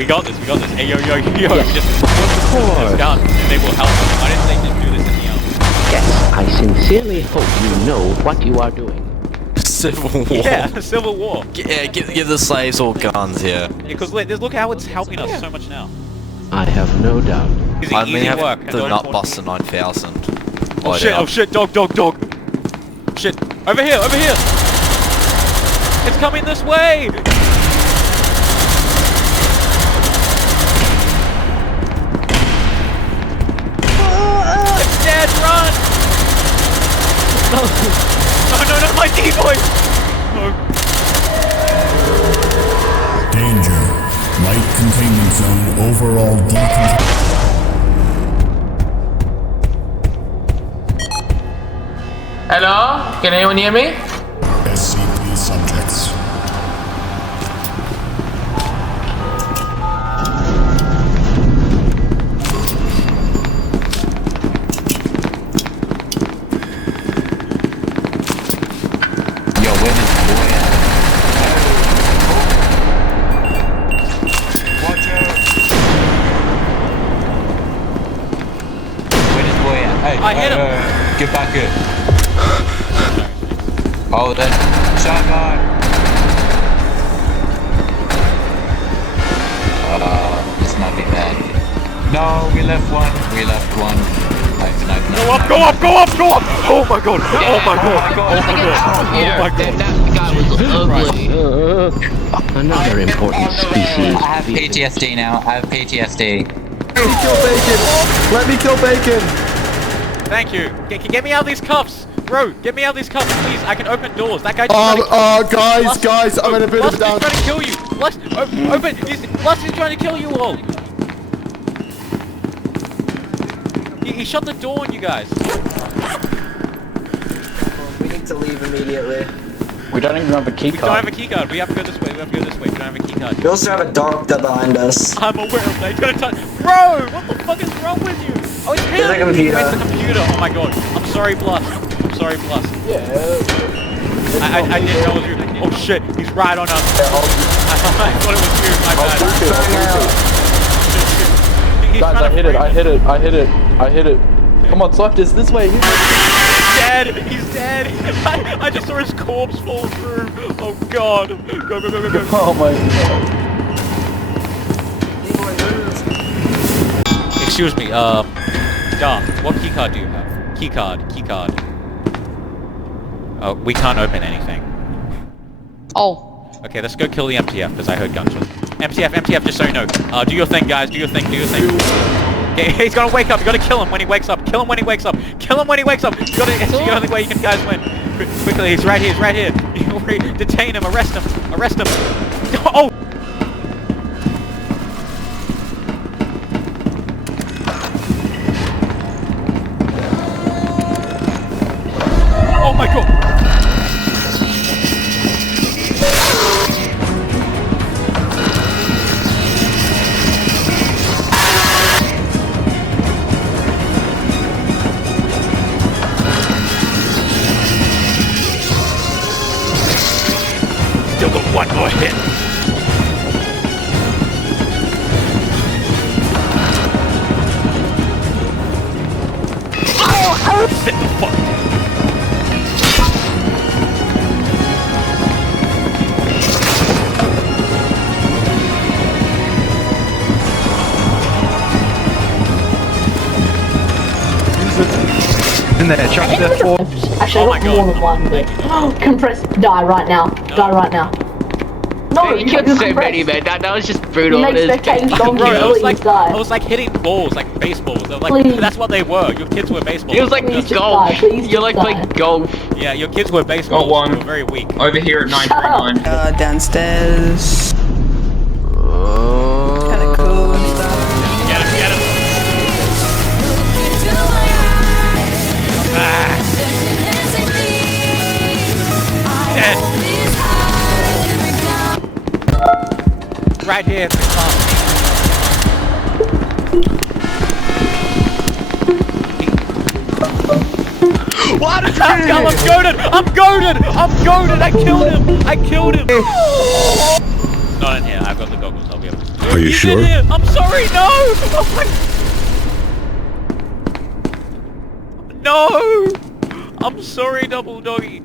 We got this. Hey, yo. Yes, Just of gun. They will help us. Why didn't they just do this in the Yes, I sincerely hope you know what you are doing. Civil War. Yeah, Civil War. Give the slaves all guns here. Because look how it's helping us so much now. I have no doubt. Easy, I may easy have work. the Nutbuster 9000. Oh shit, dog. Shit, over here. It's coming this way. It's dead, run. No, my D-boy. No. Danger. Light containment zone overall decontamination. Hello? Can anyone hear me? SCP subjects. Yo, where is the boy at? Watch out! Where is the boy at? Hey, I hit him. Get back here. Oh, then. Shotgun! Let's not be mad. No, we left one. Knife. Go up. Oh my god. That guy was ugly. Another important species. I have PTSD now. Let me kill Bacon! Thank you. Get me out of these cuffs. Bro, get me out of these cuffs, please. I can open doors. That guy just Guys, I'm in a bit of a down. Lust is trying to kill you. Lust is trying to kill you all. He shut the door on you guys. We need to leave immediately. We don't even have a key We card. don't have a key card. We have to go this way. We don't have a key card. We also have a doctor behind us. I'm aware of that. He's gonna touch. Bro, what the fuck is wrong with you? Oh, it's him. It's a computer. It's the computer. Oh my god. I'm sorry, Blust. Yeah. I didn't know it was you. Oh shit, he's right on us. I thought it was you. My bad. He's Guys, trying to I hit it. Come on, Soft is this way. He's dead. I just saw his corpse fall through. Oh god. Go. Oh my god. Excuse me, Dom, what keycard do you have? Keycard. Oh, we can't open anything. Oh. Okay, let's go kill the MTF, because I heard gunshots. MTF, just so you know. Do your thing, guys, do your thing. Okay, he's gonna wake up, you gotta kill him when he wakes up. It's the only way you can guys win. Quickly, he's right here. Detain him, arrest him. Oh! Oh my god! Still got one more hit. Sit the fuck down. In there, chuck that for. Actually, Oh I my got more God. than one. But compress. Die right now. Die right now. No, Man, you killed so many, man. That was just brutal. Next decade, don't Bro, it please die. was like hitting balls, like baseballs. They're like, Please. that's what they were. Your kids were baseballs. It was like Please just golf. die, please You're like just playing die. golf. Yeah, your kids were baseballs. Got one. They were very weak. Over here at 939. Downstairs. Kinda cool and stuff. Get him. Dead. Right here. What? I'm goaded! I killed him! Not in here, I've got the goggles, I'll be able to. Are you He's sure? in here. I'm sorry, no! Oh my... No! I'm sorry, Double Doggy.